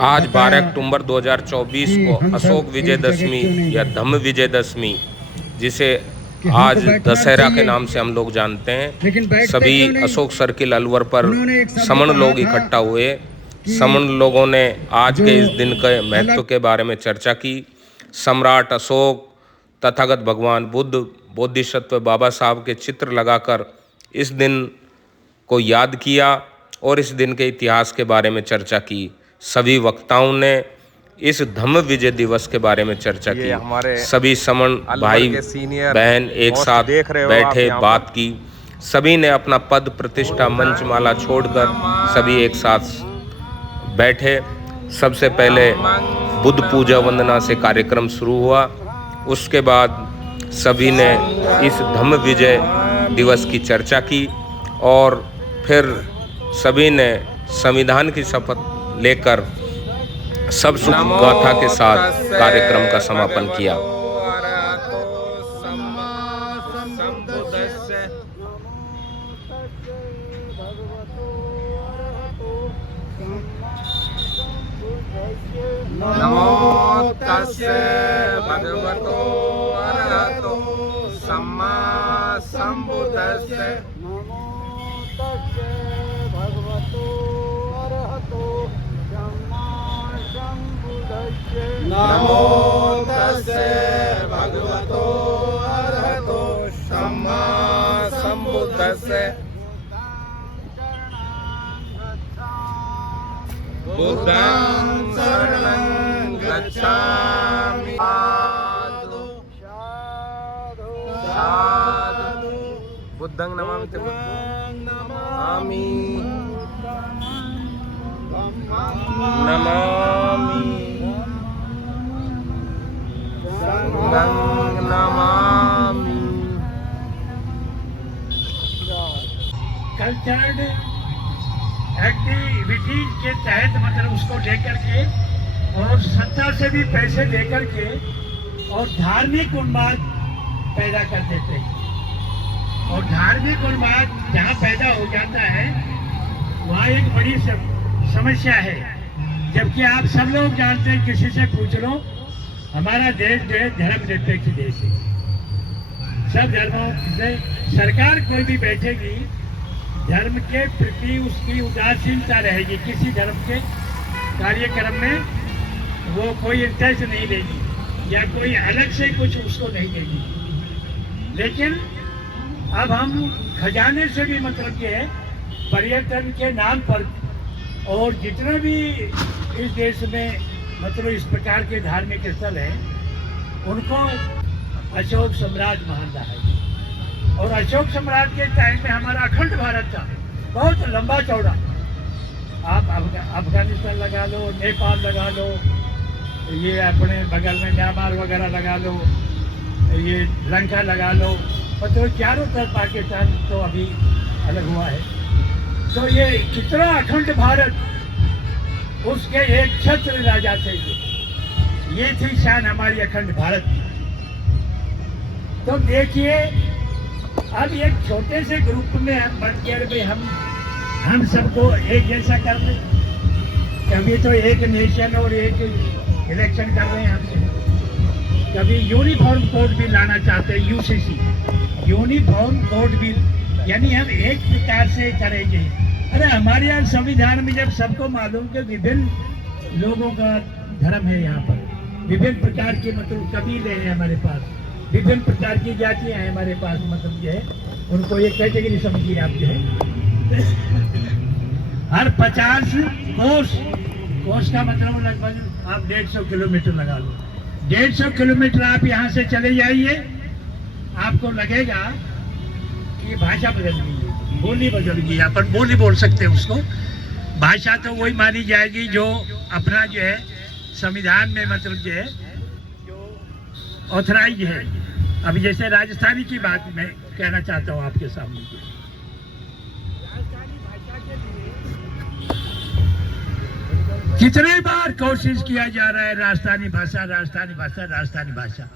आज 12 अक्टूबर 2024 को अशोक विजयदशमी या धम्म विजयदशमी, जिसे आज दशहरा के नाम से हम लोग जानते हैं, सभी अशोक सर्किल अलवर पर समण लोग इकट्ठा हुए। समण लोगों ने आज के इस दिन के महत्व के बारे में चर्चा की। सम्राट अशोक, तथागत भगवान बुद्ध, बोधिसत्व बाबा साहब के चित्र लगाकर इस दिन को याद किया और इस दिन के इतिहास के बारे में चर्चा की। सभी वक्ताओं ने इस धम्म विजय दिवस के बारे में चर्चा की। सभी समण भाई बहन एक साथ बैठे, बात की। सभी ने अपना पद प्रतिष्ठा मंचमाला छोड़कर सभी एक साथ बैठे। सबसे पहले बुद्ध पूजा वंदना से कार्यक्रम शुरू हुआ। उसके बाद सभी ने इस धम्म विजय दिवस की चर्चा की और फिर सभी ने संविधान की शपथ लेकर सब सुख गाथा के साथ कार्यक्रम का समापन किया। नमो तस्से भगवतो अरहतो सम्मा संबुद्धस्से। नमो तस्से भगवतो अरहतो सम्मा संबुद्धस्से। बुद्धं शरणं गच्छामि। साधु बुद्धं नमामि ते नमामि नमामि संघं नमामि। कल्चर्ड एक्टिविटीज के तहत मतलब उसको लेकर के और सत्ता से भी पैसे लेकर के और धार्मिक उन्माद पैदा कर देते हैं। और धार्मिक उन्माद जहाँ पैदा हो जाता है वहाँ एक बड़ी समस्या है। जबकि आप सब लोग जानते हैं, किसी से पूछ लो, हमारा देश जो है धर्मनिरपेक्ष देश है। सब धर्मों से सरकार कोई भी बैठेगी, धर्म के प्रति उसकी उदासीनता रहेगी। किसी धर्म के कार्यक्रम में वो कोई इंटरेस्ट नहीं लेगी या कोई अलग से कुछ उसको नहीं देगी। लेकिन अब हम खजाने से भी मतलब ये है, पर्यटन के नाम पर और जितने भी इस देश में मतलब इस प्रकार के धार्मिक स्थल हैं, उनको अशोक सम्राट मान रहा है। और अशोक सम्राट के टाइम में हमारा अखंड भारत था, बहुत लंबा चौड़ा। आप अफगानिस्तान लगा लो, नेपाल लगा लो, ये अपने बगल में म्यांमार वगैरह लगा लो, ये लंका लगा लो, मतलब चारों तरफ पाकिस्तान तो अभी अलग हुआ है। तो ये कितना अखंड भारत, उसके एक छत्र राजा थे। ये थी शान हमारी अखंड भारत की। तो देखिए, अब एक छोटे से ग्रुप में हम बन गए, हम सबको एक जैसा कर रहे। कभी तो एक नेशन और एक इलेक्शन कर रहे हैं हमसे। कभी यूनिफॉर्म कोड भी लाना चाहते हैं, यूसीसी यूनिफॉर्म कोड भी, यानी हम एक प्रकार से करेंगे। अरे हमारे यहाँ संविधान में जब सबको मालूम कि विभिन्न लोगों का धर्म है, यहाँ पर विभिन्न प्रकार के मतलब कबीले हैं हमारे पास, विभिन्न प्रकार की जातियां हैं हमारे पास, मतलब जो है उनको ये कैटेगरी समझिए आप जो है। हर 50 कोस का मतलब लगभग आप 150 किलोमीटर लगा लो। 150 किलोमीटर आप यहाँ से चले जाइए, आपको लगेगा कि भाषा बदल गई है, बोली बदल गई है। अपन बोली बोल सकते हैं उसको, भाषा तो वही मानी जाएगी जो अपना जो है संविधान में मतलब जो है ऑथराइज है। अभी जैसे राजस्थानी की बात मैं कहना चाहता हूँ आपके सामने। राजस्थानी भाषा के लिए कितने बार कोशिश किया जा रहा है, राजस्थानी भाषा, राजस्थानी भाषा, राजस्थानी भाषा।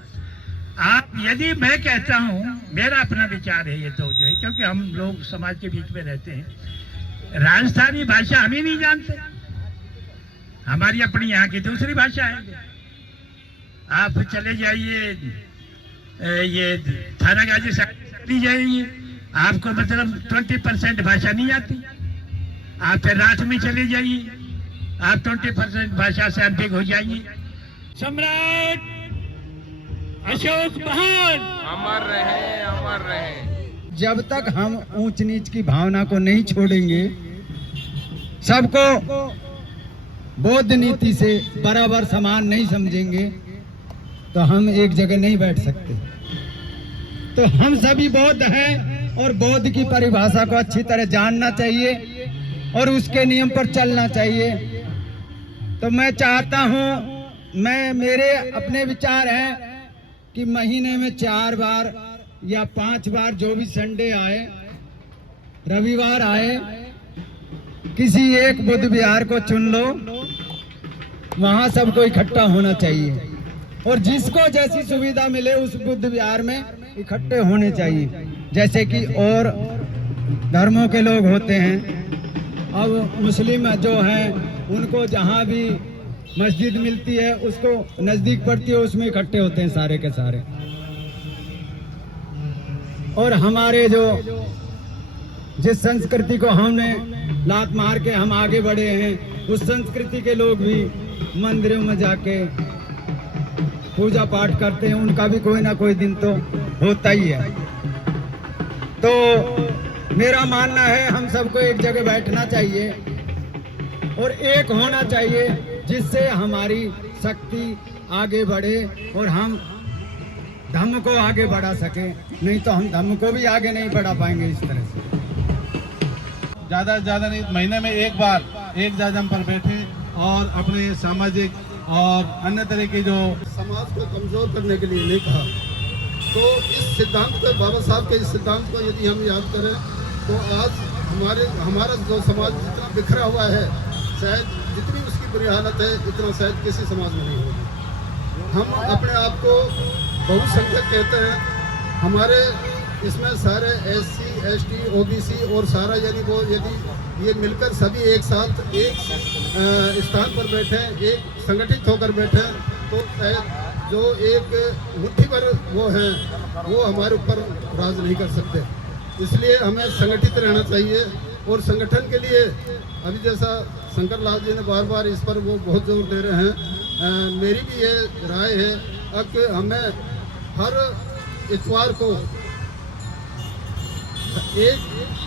आप यदि मैं कहता हूँ, मेरा अपना विचार है ये तो जो है, क्योंकि हम लोग समाज के बीच में रहते हैं, राजस्थानी भाषा हम ही नहीं जानते। हमारी अपनी यहाँ की दूसरी भाषा है। आप चले जाइए ये थानागाजी चली जाइए, आपको मतलब 20% भाषा नहीं आती। आप फिर रात में चले जाइए, आप 20% भाषा से अनभिज्ञ हो जाइए। सम्राट अशोक महान अमर रहे, अमर रहे। जब तक हम ऊंच नीच की भावना को नहीं छोड़ेंगे, सबको बौद्ध नीति से बराबर समान नहीं समझेंगे, तो हम एक जगह नहीं बैठ सकते। तो हम सभी बौद्ध हैं और बौद्ध की परिभाषा को अच्छी तरह जानना चाहिए और उसके नियम पर चलना चाहिए। तो मैं चाहता हूं, मेरे अपने विचार हैं कि महीने में 4 बार या 5 बार जो भी संडे आए, रविवार आए, किसी एक बुद्ध विहार को चुन लो, वहां सबको इकट्ठा होना चाहिए और जिसको जैसी सुविधा मिले उस बुद्ध विहार में इकट्ठे होने चाहिए। जैसे कि और धर्मों के लोग होते हैं, अब मुस्लिम जो हैं उनको जहां भी मस्जिद मिलती है उसको नजदीक पड़ती है, उसमें इकट्ठे होते हैं सारे के सारे। और हमारे जो जिस संस्कृति को हमने लात मार के हम आगे बढ़े हैं, उस संस्कृति के लोग भी मंदिरों में जाके पूजा पाठ करते हैं, उनका भी कोई ना कोई दिन तो होता ही है। तो मेरा मानना है हम सबको एक जगह बैठना चाहिए और एक होना चाहिए, जिससे हमारी शक्ति आगे बढ़े और हम धर्म को आगे बढ़ा सके। नहीं तो हम धर्म को भी आगे नहीं बढ़ा पाएंगे इस तरह से। ज़्यादा से ज़्यादा नहीं, महीने में एक बार एक जाजम पर बैठे और अपने सामाजिक और अन्य तरह की जो समाज को कमजोर करने के लिए नहीं कहा। तो इस सिद्धांत को, बाबा साहब के इस सिद्धांत को यदि हम याद करें तो आज हमारा जो समाज जितना बिखरा हुआ है, शायद जितनी उसकी बुरी हालत है इतना शायद किसी समाज में नहीं होगी। हम अपने आप को बहुसंख्यक कहते हैं, हमारे इसमें सारे SC, ST, OBC और सारा यानी वो यदि ये मिलकर सभी एक साथ एक स्थान पर बैठे, एक संगठित होकर बैठे, तो जो एक मुट्ठी भर वो हैं वो हमारे ऊपर राज नहीं कर सकते। इसलिए हमें संगठित रहना चाहिए और संगठन के लिए अभी जैसा शंकर लाल जी ने बार बार इस पर वो बहुत जोर दे रहे हैं, मेरी भी ये राय है कि हमें हर इतवार को एक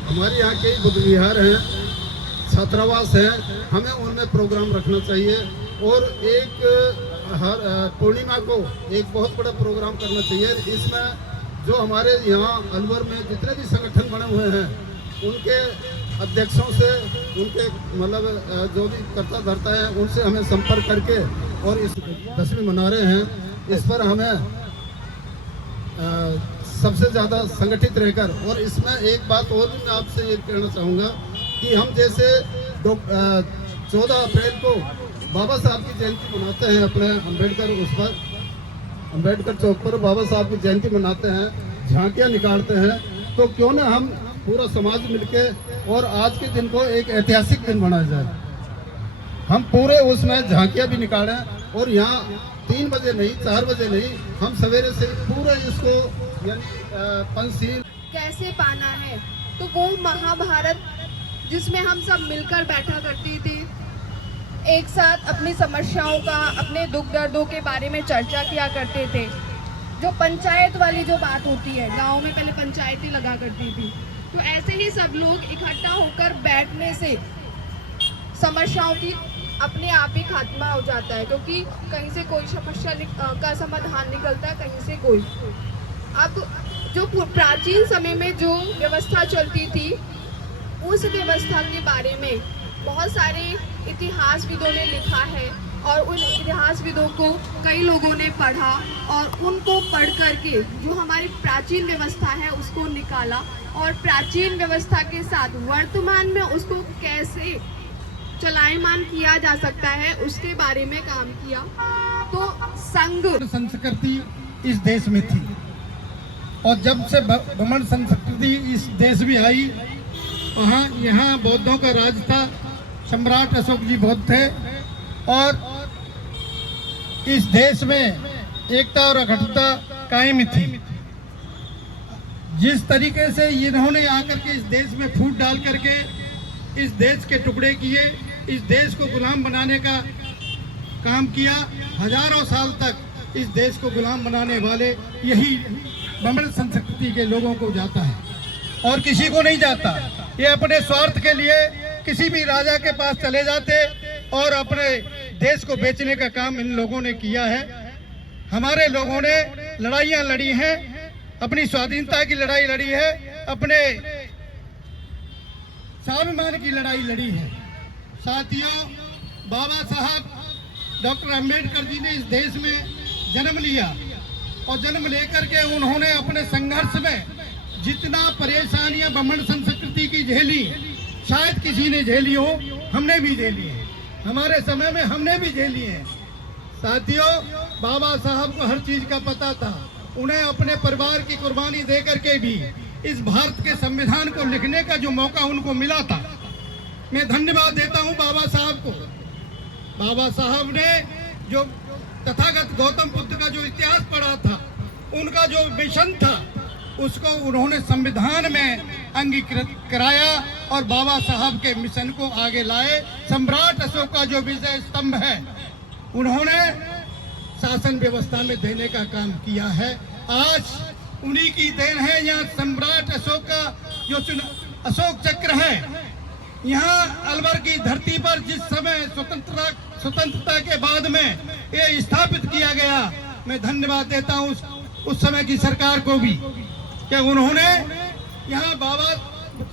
हमारे यहाँ के बुद्ध विहार हैं, छात्रावास हैं, हमें उनमें प्रोग्राम रखना चाहिए और एक हर पूर्णिमा को एक बहुत बड़ा प्रोग्राम करना चाहिए। इसमें जो हमारे यहाँ अलवर में जितने भी संगठन बने हुए हैं उनके अध्यक्षों से, उनके मतलब जो भी कर्ता धर्ता है उनसे हमें संपर्क करके और इस 10वीं मना रहे हैं, इस पर हमें सबसे ज़्यादा संगठित रहकर। और इसमें एक बात और भी मैं आपसे ये कहना चाहूँगा कि हम जैसे 14 अप्रैल को बाबा साहब की जयंती मनाते हैं, अपने अम्बेडकर चौक पर बाबा साहब की जयंती मनाते हैं, झांकियाँ निकालते हैं, तो क्यों ना हम पूरा समाज मिलके और आज के दिन को एक ऐतिहासिक दिन बनाया जाए। हम पूरे उसमें झांकियाँ भी निकालें और यहाँ 3 बजे नहीं, 4 बजे नहीं, हम सवेरे से पूरे इसको यानी पंचशील कैसे पाना है। तो वो महाभारत जिसमें हम सब मिलकर बैठा करती थी, एक साथ अपनी समस्याओं का, अपने दुख दर्दों के बारे में चर्चा किया करते थे। जो पंचायत वाली जो बात होती है, गांव में पहले पंचायतें लगा करती थी, तो ऐसे ही सब लोग इकट्ठा होकर बैठने से समस्याओं की अपने आप ही खात्मा हो जाता है, क्योंकि कहीं से कोई समस्या का समाधान निकलता है, कहीं से कोई। अब जो प्राचीन समय में जो व्यवस्था चलती थी, उस व्यवस्था के बारे में बहुत सारे इतिहासविदों ने लिखा है और उन इतिहासविदों को कई लोगों ने पढ़ा और उनको पढ़ करके जो हमारी प्राचीन व्यवस्था है उसको निकाला और प्राचीन व्यवस्था के साथ वर्तमान में उसको कैसे चलायमान किया जा सकता है उसके बारे में काम किया। तो संघ संस्कृति इस देश में थी और जब से ब्राह्मण संस्कृति इस देश में आई, यहाँ बौद्धों का राज था। सम्राट अशोक जी बौद्ध थे और इस देश में एकता और अखंडता कायम थी। जिस तरीके से इन्होंने आकर के इस देश में फूट डाल करके इस देश के टुकड़े किए, इस देश को गुलाम बनाने का काम किया, हजारों साल तक इस देश को गुलाम बनाने वाले यही ब्राह्मण संस्कृति के लोगों को जाता है और किसी को नहीं जाता। ये अपने स्वार्थ के लिए किसी भी राजा के पास चले जाते और अपने देश को बेचने का काम इन लोगों ने किया है। हमारे लोगों ने लड़ाइयाँ लड़ी हैं, अपनी स्वाधीनता की लड़ाई लड़ी है, अपने स्वाभिमान की लड़ाई लड़ी है। साथियों, बाबा साहब डॉक्टर अंबेडकर जी ने इस देश में जन्म लिया और जन्म लेकर के उन्होंने अपने संघर्ष में जितना परेशानियां ब्राह्मण संस्कृति की झेली, शायद किसी ने झेली हो, हमने भी झेली है, हमारे समय में हमने भी झेली है। साथियों, बाबा साहब को हर चीज का पता था। उन्हें अपने परिवार की कुर्बानी दे करके भी इस भारत के संविधान को लिखने का जो मौका उनको मिला था, मैं धन्यवाद देता हूं बाबा साहब को। बाबा साहब ने जो तथागत गौतम बुद्ध का जो इतिहास पढ़ा था, उनका जो मिशन था, उसको उन्होंने संविधान में अंगीकृत कराया और बाबा साहब के मिशन को आगे लाए। सम्राट अशोक का जो विजय स्तंभ है, उन्होंने शासन व्यवस्था में देने का काम किया है। आज उन्हीं की देन है। यहाँ सम्राट अशोक का जो अशोक चक्र है, यहाँ अलवर की धरती पर जिस समय स्वतंत्रता के बाद में ये स्थापित किया गया, मैं धन्यवाद देता हूँ उस समय की सरकार को भी कि उन्होंने यहाँ बाबा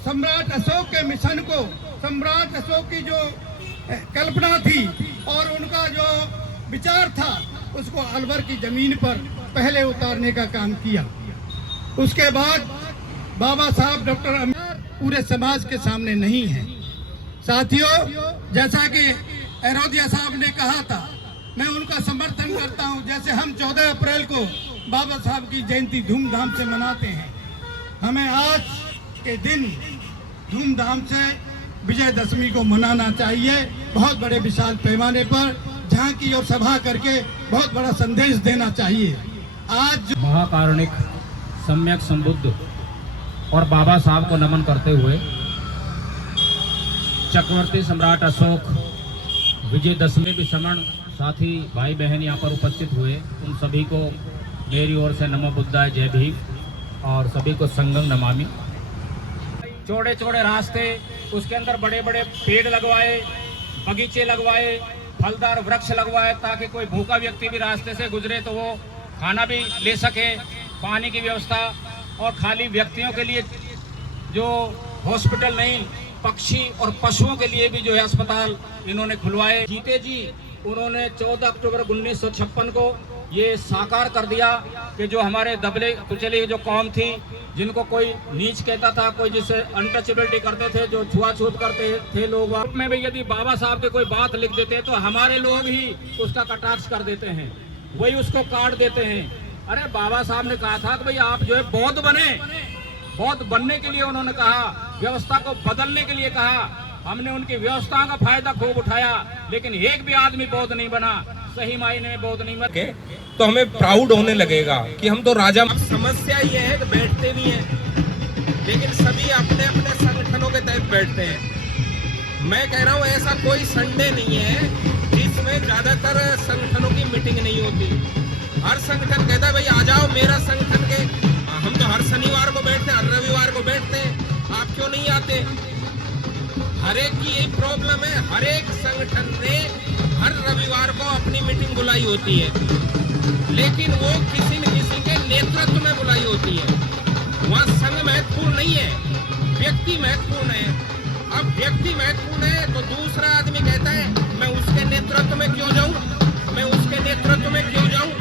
सम्राट अशोक के मिशन को, सम्राट अशोक की जो कल्पना थी और उनका जो विचार था, उसको अलवर की जमीन पर पहले उतारने का काम किया। उसके बाद बाबा साहब डॉक्टर अम्बेडकर पूरे समाज के सामने नहीं है। साथियों, जैसा कि एरोदिया साहब ने कहा था, मैं उनका समर्थन करता हूं। जैसे हम 14 अप्रैल को बाबा साहब की जयंती धूमधाम से मनाते हैं, हमें आज के दिन धूमधाम से विजयदशमी को मनाना चाहिए, बहुत बड़े विशाल पैमाने पर झांकी और सभा करके बहुत बड़ा संदेश देना चाहिए। आज महाकारुणिक सम्यक संबुद्ध और बाबा साहब को नमन करते हुए चक्रवर्ती सम्राट अशोक विजयदशमी विस्मरण साथी भाई बहन यहाँ पर उपस्थित हुए, उन सभी को मेरी ओर से नमो बुद्धाय जय भीम और सभी को संगम नमामि। चौड़े चौड़े रास्ते, उसके अंदर बड़े बड़े पेड़ लगवाए, बगीचे लगवाए, फलदार वृक्ष लगवाए ताकि कोई भूखा व्यक्ति भी रास्ते से गुजरे तो वो खाना भी ले सके, पानी की व्यवस्था, और खाली व्यक्तियों के लिए जो हॉस्पिटल नहीं, पक्षी और पशुओं के लिए भी जो है अस्पताल इन्होंने खुलवाए। जीते जी उन्होंने 14 अक्टूबर 1956 को ये साकार कर दिया कि जो हमारे दबले कुचले जो कौम थी, जिनको कोई नीच कहता था, कोई जिससे अनटचेबिलिटी करते थे, जो छुआछूत करते थे लोग, में भी यदि बाबा साहब के कोई बात लिख देते तो हमारे लोग ही उसका कटाक्ष कर देते हैं, वही उसको काट देते हैं। अरे बाबा साहब ने कहा था कि भाई आप जो है बौद्ध बने, बौद्ध बनने के लिए उन्होंने कहा, व्यवस्था को बदलने के लिए कहा। हमने उनकी व्यवस्था का फायदा खूब उठाया, लेकिन एक भी आदमी बौद्ध नहीं बना, सही मायने में बौद्ध नहीं बने। तो हमें प्राउड होने लगेगा कि हम तो राजा। अब समस्या ये है कि बैठते भी हैं, लेकिन सभी अपने अपने संगठनों के तहत बैठते हैं। मैं कह रहा हूँ ऐसा कोई संडे नहीं है जिसमें ज्यादातर संगठनों की मीटिंग नहीं होती। हर संगठन कहता है भाई आ जाओ मेरा संगठन के, हम तो हर शनिवार को बैठते हैं, हर रविवार को बैठते हैं, आप क्यों नहीं आते? हर एक की यही प्रॉब्लम है, हर एक संगठन ने हर रविवार को अपनी मीटिंग बुलाई होती है, लेकिन वो किसी न किसी के नेतृत्व में बुलाई होती है। वहाँ संघ महत्वपूर्ण नहीं है, व्यक्ति महत्वपूर्ण है। अब व्यक्ति महत्वपूर्ण है तो दूसरा आदमी कहता है मैं उसके नेतृत्व में क्यों जाऊं, मैं उसके नेतृत्व में क्यों जाऊं?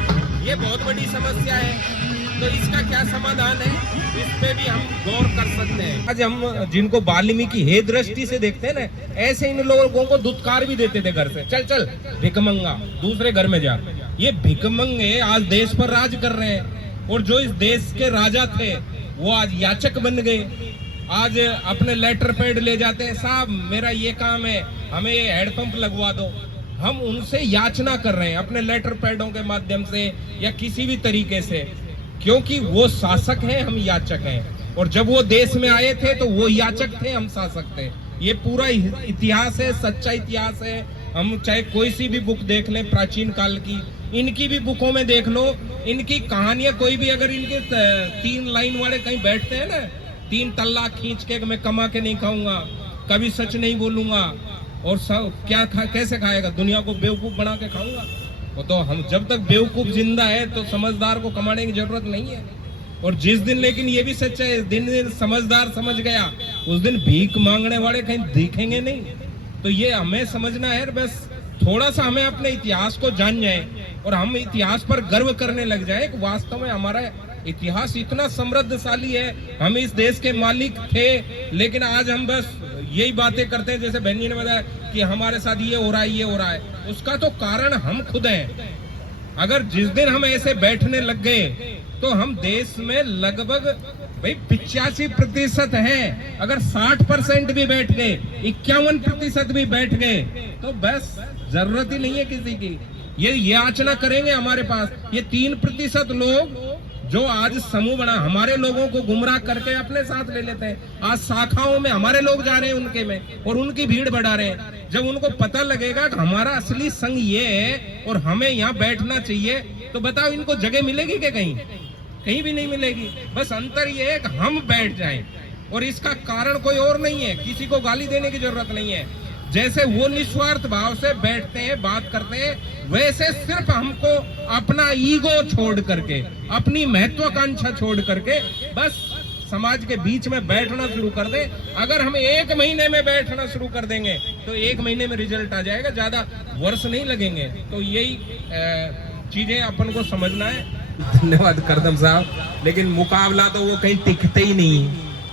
ये बहुत बड़ी समस्या है। तो इसका क्या समाधान है, इस पे भी हम गौर कर सकते हैं। आज हम जिनको वाल्मीकि हे दृष्टि से देखते हैं ना, ऐसे इन लोगों को दुत्कार भी देते थे घर से, चल चल भिकमंगा दूसरे घर में जा। ये भिकमंगे आज देश पर राज कर रहे हैं, और जो इस देश के राजा थे वो आज याचक बन गए। आज अपने लेटर पैड ले जाते हैं, साहब मेरा ये काम है, हमें ये हैंडपंप लगवा दो, हम उनसे याचना कर रहे हैं अपने लेटर पैडों के माध्यम से या किसी भी तरीके से, क्योंकि वो शासक हैं, हम याचक हैं। और जब वो देश में आए थे तो वो याचक थे, हम शासक थे। ये पूरा इतिहास है, सच्चा इतिहास है। हम चाहे कोई सी भी बुक देख लें प्राचीन काल की, इनकी भी बुकों में देख लो, इनकी कहानियां, कोई भी अगर इनके 3 लाइन वाले कहीं बैठते हैं ना, 3 तल्ला खींच के मैं कमा के नहीं खाऊंगा, कभी सच नहीं बोलूंगा, और सब क्या कैसे खाएगा, दुनिया को बेवकूफ बना के खाऊंगा। वो तो हम जब तक बेवकूफ जिंदा है तो समझदार को कमाने की जरूरत नहीं है। और जिस दिन, लेकिन ये भी सच्चा है, दिन समझदार समझ गया उस दिन भीख मांगने वाले कहीं दिखेंगे नहीं। तो ये हमें समझना है, बस थोड़ा सा हमें अपने इतिहास को जान जाए और हम इतिहास पर गर्व करने लग जाए। वास्तव में हमारा इतिहास इतना समृद्धशाली है, हम इस देश के मालिक थे, लेकिन आज हम बस यही बातें करते हैं। जैसे बहन जी ने बताया कि हमारे साथ ये हो रहा है, ये हो रहा है, उसका तो कारण हम खुद हैं। अगर जिस दिन हम ऐसे बैठने लग गए तो हम देश में लगभग भाई 85% है। अगर 60% भी बैठ गए, 51% भी बैठ गए, तो बस जरूरत ही नहीं है किसी की। ये याचना करेंगे हमारे पास। ये 3% लोग जो आज समूह बना, हमारे लोगों को गुमराह करके अपने साथ ले लेते हैं। आज शाखाओं में हमारे लोग जा रहे हैं उनके में, और उनकी भीड़ बढ़ा रहे हैं। जब उनको पता लगेगा कि हमारा असली संघ ये है और हमें यहाँ बैठना चाहिए, तो बताओ इनको जगह मिलेगी क्या? कहीं भी नहीं मिलेगी। बस अंतर ये है कि हम बैठ जाएं, और इसका कारण कोई और नहीं है, किसी को गाली देने की जरूरत नहीं है। जैसे वो निस्वार्थ भाव से बैठते हैं, बात करते हैं, वैसे सिर्फ हमको अपना ईगो छोड़ करके, अपनी महत्वाकांक्षा छोड़ करके बस समाज के बीच में बैठना शुरू कर दे। अगर हम 1 महीने में बैठना शुरू कर देंगे तो 1 महीने में रिजल्ट आ जाएगा, ज्यादा वर्ष नहीं लगेंगे। तो यही चीजें अपन को समझना है। धन्यवाद करदम साहब। लेकिन मुकाबला तो वो कहीं टिकते ही नहीं,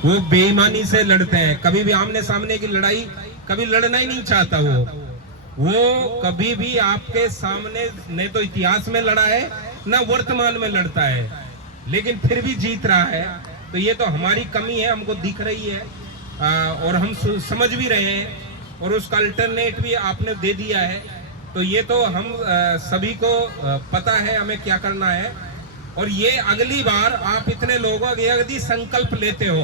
वो बेईमानी से लड़ते हैं। कभी भी आमने सामने की लड़ाई कभी लड़ना ही नहीं चाहता। वो कभी भी आपके सामने न तो इतिहास में लड़ा है, न वर्तमान में लड़ता है, लेकिन फिर भी जीत रहा है। तो ये तो हमारी कमी है, हमको दिख रही है, और हम समझ भी रहे हैं, और उसका अल्टरनेट भी आपने दे दिया है। तो ये तो हम सभी को पता है हमें क्या करना है। और ये अगली बार आप इतने लोगों के यदि संकल्प लेते हो,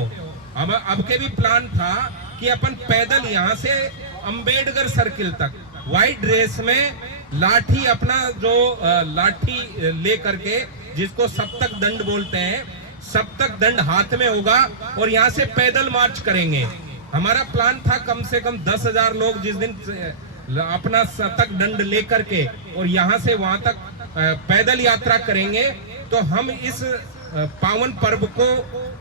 अब के भी प्लान था कि अपन पैदल यहाँ से अंबेडकर सर्किल तक व्हाइट ड्रेस में लाठी, अपना जो लाठी ले करके, जिसको सप्तक दंड बोलते हैं, सप्तक दंड हाथ में होगा, और यहाँ से पैदल मार्च करेंगे। हमारा प्लान था कम से कम 10,000 लोग जिस दिन अपना शतक दंड लेकर के और यहाँ से वहां तक पैदल यात्रा करेंगे, तो हम इस पावन पर्व को,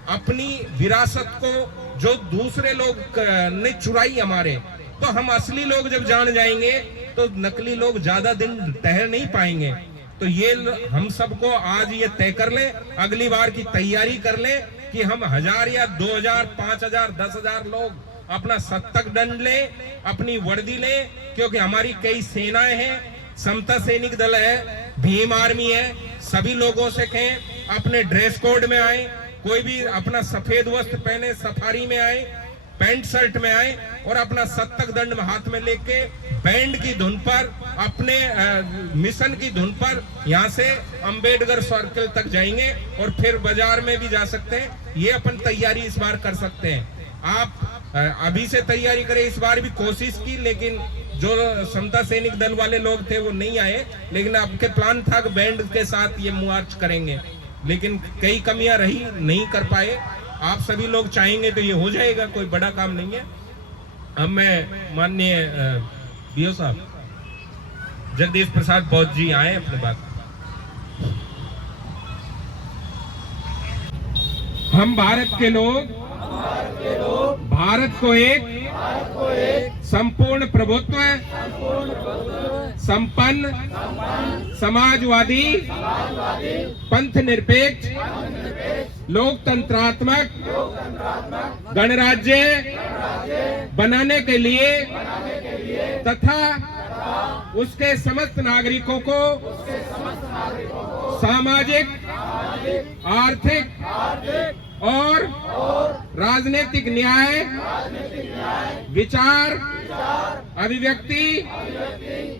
अपनी विरासत को जो दूसरे लोग ने चुराई हमारे, तो हम असली लोग जब जान जाएंगे तो नकली लोग ज्यादा दिन ठहर नहीं पाएंगे। तो ये हम सबको आज ये तय कर ले, अगली बार की तैयारी कर ले कि हम 1000 या 2000, 5000, 10,000 लोग अपना शतक दंड ले, अपनी वर्दी ले, क्योंकि हमारी कई सेनाएं हैं, समता सैनिक दल है, भीम आर्मी है। सभी लोगों से कहें अपने ड्रेस कोड में आए, कोई भी अपना सफेद वस्त्र पहने, सफारी में आए, पैंट शर्ट में आए, और अपना शतक दंड हाथ में लेके बैंड की धुन पर, अपने मिशन की धुन पर यहाँ से अंबेडकर सर्किल तक जाएंगे, और फिर बाजार में भी जा सकते हैं। ये अपन तैयारी इस बार कर सकते हैं। आप अभी से तैयारी करें। इस बार भी कोशिश की, लेकिन जो समता सैनिक दल वाले लोग थे वो नहीं आए, लेकिन आपके प्लान था कि बैंड के साथ ये मार्च करेंगे, लेकिन कई कमियां रही, नहीं कर पाए। आप सभी लोग चाहेंगे तो ये हो जाएगा, कोई बड़ा काम नहीं है। अब मैं माननीय बीओ साहब जगदीश प्रसाद बौद्ध जी आए अपने बात। हम भारत के लोग भारत को एक संपूर्ण प्रभुत्व, संपन्न, समाजवादी, पंथ निरपेक्ष, लोकतंत्रात्मक गणराज्य बनाने के लिए तथा उसके समस्त नागरिकों को सामाजिक, आर्थिक और राजनीतिक न्याय, विचार, अभिव्यक्ति,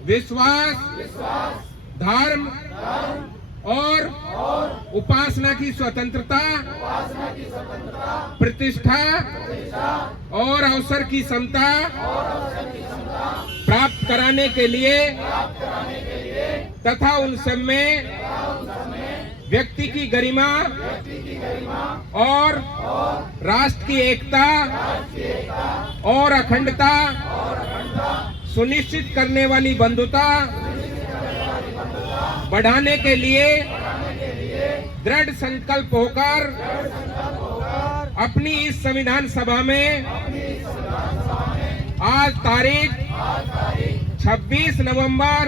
विश्वास, धर्म और उपासना की स्वतंत्रता, प्रतिष्ठा और अवसर की समता प्राप्त कराने के लिए तथा उन सब में व्यक्ति की गरिमा और राष्ट्र की एकता और अखंडता सुनिश्चित करने वाली बंधुता बढ़ाने के लिए दृढ़ संकल्प होकर अपनी इस संविधान सभा में आज तारीख 26 नवंबर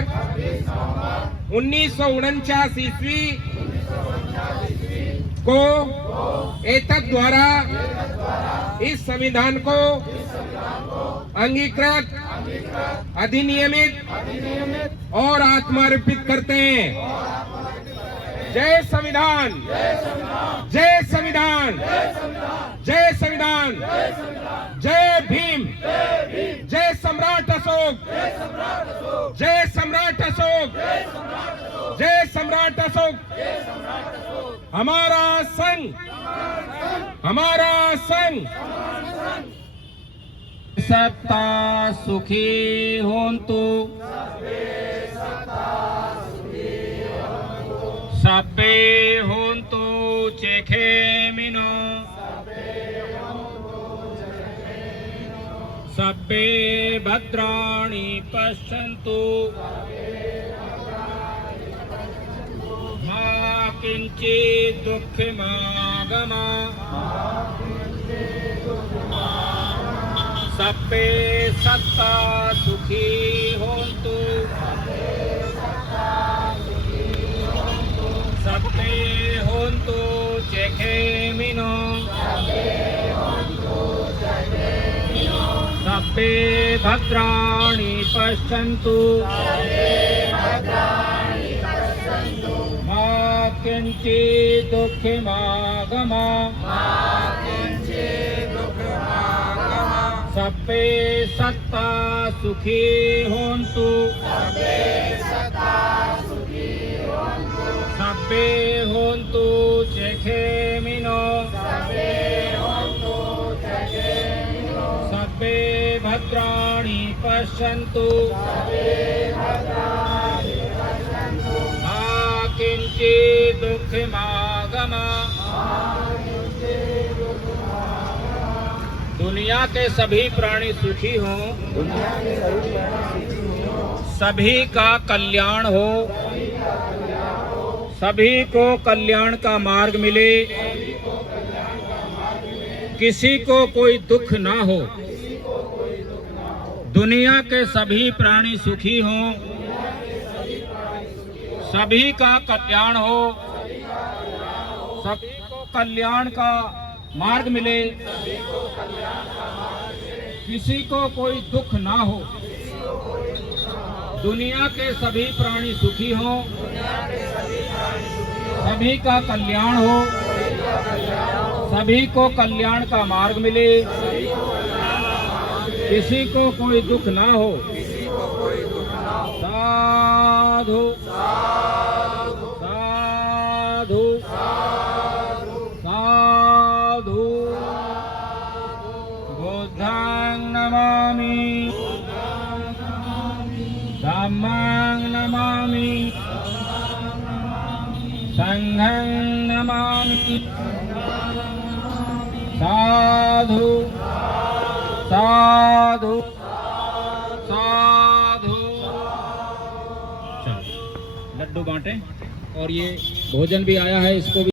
1949 ईस्वी को एतद द्वारा इस संविधान को अंगीकृत, अधिनियमित और आत्मार्पित करते हैं। जय संविधान, जय संविधान, जय संविधान, जय भीम, जय सम्राट अशोक, जय सम्राट अशोक, जय सम्राट अशोक। हमारा संघ, हमारा संघ सत्ता सुखी होन्तु, सब्बे होन्तु चेखेमिनो, सब्बे भद्राणि पश्यन्तु, मा किञ्चित् दुःखमागमा, सब्बे सत्ता सुखी होन्तु, सब्बे होन्तु चेखेमिनो, सब्बे भद्राणि पश्यन्तु, मा किञ्चित् दुःखमागमा, सब्बे सत्ता सुखी होन्तु, सब्बे होन्तु चेखेमिनो, सब्बे भद्राणि पश्यन्तु, मा किञ्चित् दुःखमागमा। दुनिया के सभी प्राणी सुखी हों, सभी का कल्याण हो, सभी को कल्याण का मार्ग मिले, किसी को कोई दुख ना हो। दुनिया के सभी प्राणी सुखी हों, सभी का कल्याण हो, सभी को कल्याण का मार्ग मिले, किसी को कोई दुख ना हो। दुनिया के सभी प्राणी सुखी हों, सभी का कल्याण हो, सभी को कल्याण का मार्ग मिले, किसी को कोई दुख ना हो। साधु साधु साधु। बुद्धं नमामि, धम्मं नमामि, संघं नमामि। साधु साधु साधु। लड्डू बांटे और ये भोजन भी आया है, इसको भी